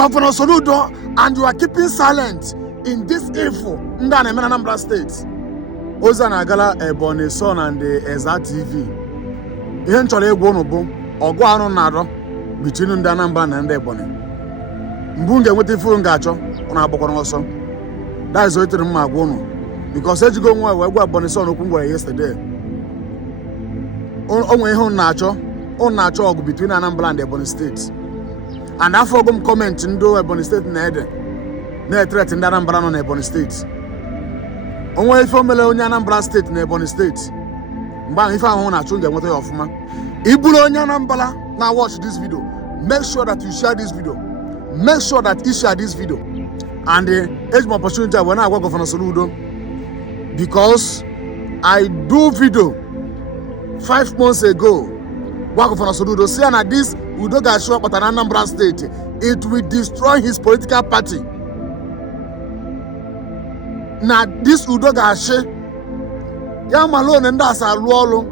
Governor Soludo, and you are keeping silent in this evil in Anambra State. Ozana Gala Ebony Son and the Eza TV. Eventually, Bonobo or go on Nado between Anambra and Ebony. Mbunga with the phone gacho on our Bokon also. That is what I'm going because as you go where Ebony Son opened yesterday. Only on Nacho between Anambra and Ebony State. And after them comment in Ebony State na threat in Anambra on Ebony State. Onwe ife omele onye Anambra State na Ebony State. Mba ife ahụ na chunge nwote ofuma. Ibulu onye Anambra now watch this video. Make sure that you share this video. Make sure that you share this video. And it's my opportunity when I work for Soludo because I do video 5 months ago. Work for Soludo saying that this Udoga show up at Anambra State. It will destroy his political party. Now this Udoga she Yamalone and that's a luolo.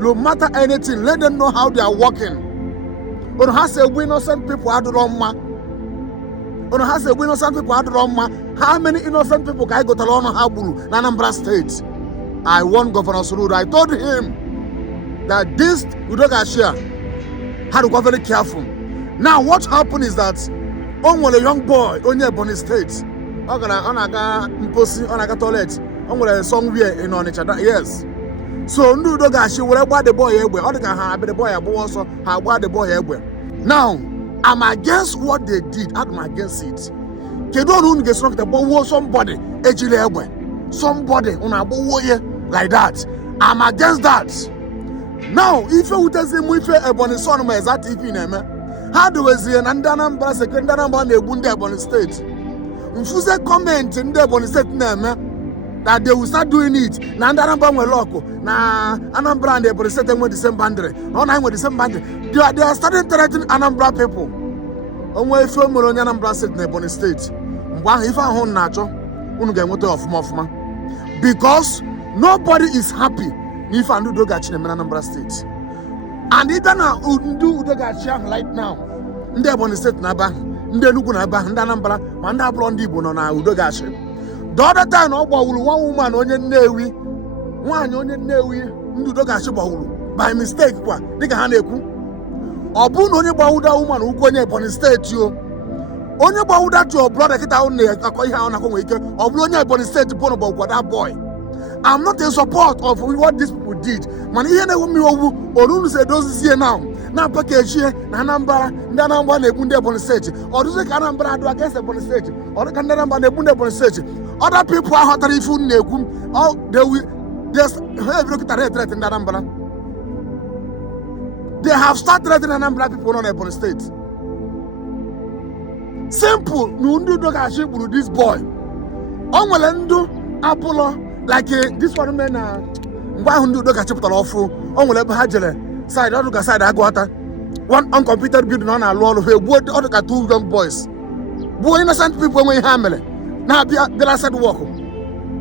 No matter anything, let them know how they are working. On has a innocent people out of Roma. On has a innocent people out of Roma. How many innocent people can I go to Lona Habulu, Anambra State? I warned Governor Soludo. I told him that this Udoga share had to go very careful. Now what happened is that only a young boy only Ebony State. Onaga imposi onaga toilet. Only somewhere in Onitsha. Yes. So Udoga she will buy the boy everywhere. Onaga have the boy also have the boy everywhere. Now I'm against what they did. I'm against it. Kedon get struck the boy somebody ejile everywhere. Somebody on a boy like that. I'm against that. Now, if you would say Muife Ebony Son as that TV name, how do we see an Anambra second Anambra Nebunde Ebony State? Mfuse comment in the Ebony State name that they will start doing it. Na Anambra will loco. Na Anambra and Ebony State with the same boundary. No, I'm with the same boundary. They are starting threatening Anambra people. Onwe ife omoro onye Anambra State na Ebony State. Mgbe ife ahụ na-achọ unu ga-enweta ọfụma. Because nobody is happy if I do Udoga in Anambra State. And even now, Udoga right now, in the Ebony State, Naba, in the Nuku Naba, in Anambra, Manda Blondie Bono, Udoga. The other time, one woman on your Newi, one on your Newi, Udoga by mistake, they can handle. Or Boon on your Bauda woman who go in Ebony State, you. On your Bauda to your brother, get out there, or Blonia Ebony State, Bono, that boy. I'm not in support of what these people did. Man, here na umi owu orun say those here now. Now package here na Anambra Nebunde Ebony State. Or those Anambra do against Ebony State. Or the Anambra Nebunde Ebony State. Other people are hotter if you nekum. Oh, they will just have look at threat in Anambra. They have started threatening Anambra people on Ebony State. Simple. Nundu doga shibulu this boy. Onwelendo Apollo. Like this one man, why who do get chapter awful? On will ever hajele side, other side, I go at one uncompleted building on a wall of a wood, other got 2 young boys. Boy, innocent people when hammer. Now, the last said walk.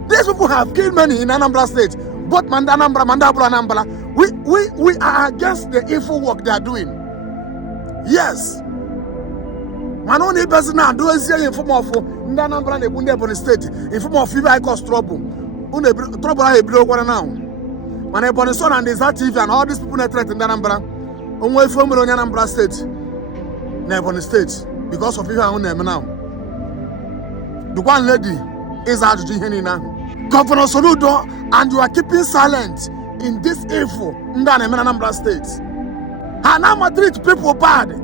These people have killed many in Anambra State, both Mandanambra, Mandabra, Anambra. We are against the evil work they are doing. Yes. Man only person now do is in form of Anambra and Ebunde Ebony State, in form of fever I cause trouble. Trouble I blow one now. When Ebony Son and that TV and all these people that threaten Anambra, only from Anambra State, Ebony State, because of people own them now. The one lady is out to Henny now. Governor Soludo, and you are keeping silent in this evil in Anambra State. And I'm treat people bad.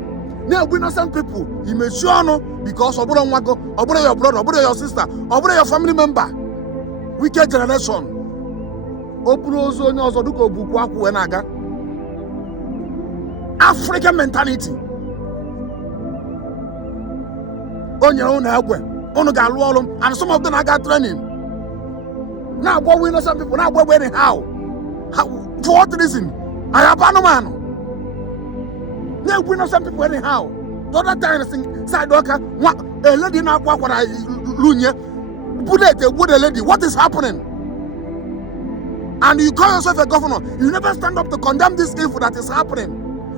Now we innocent people. You may sure no because of your brother, or your sister, or your family member. Wicked generation. African mentality. On your own hardware. And some of them I got training. Now what we know some people now what how? For what reason? I have no man. Now we know some people anyhow. The other time side worker what a lady now what I lunya. Bullet a wood lady. What is happening? And you call yourself a governor. You never stand up to condemn this evil that is happening.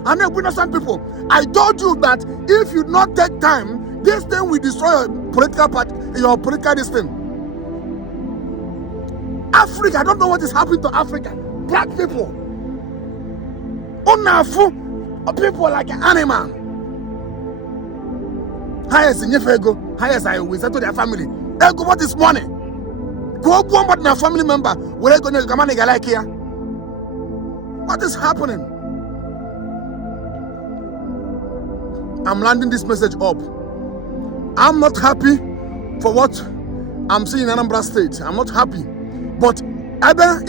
and then innocent people. I told you that if you not take time, this thing will destroy your political party, your political system. Africa, I don't know what is happening to Africa. Black people, unafu, people like an animal. Highest in Ego, highest I will settle their family. Ego, what is money? Go one but my family member. Where are going to come like here? What is happening? I'm landing this message up. I'm not happy for what I'm seeing in Anambra State. I'm not happy. But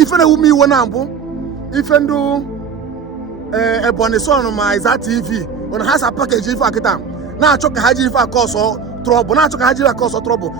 if I me when I'm if I do Ebony son my TV when has a package if I get now I took a haji for cause or trouble. Now I took a haji for cause or trouble.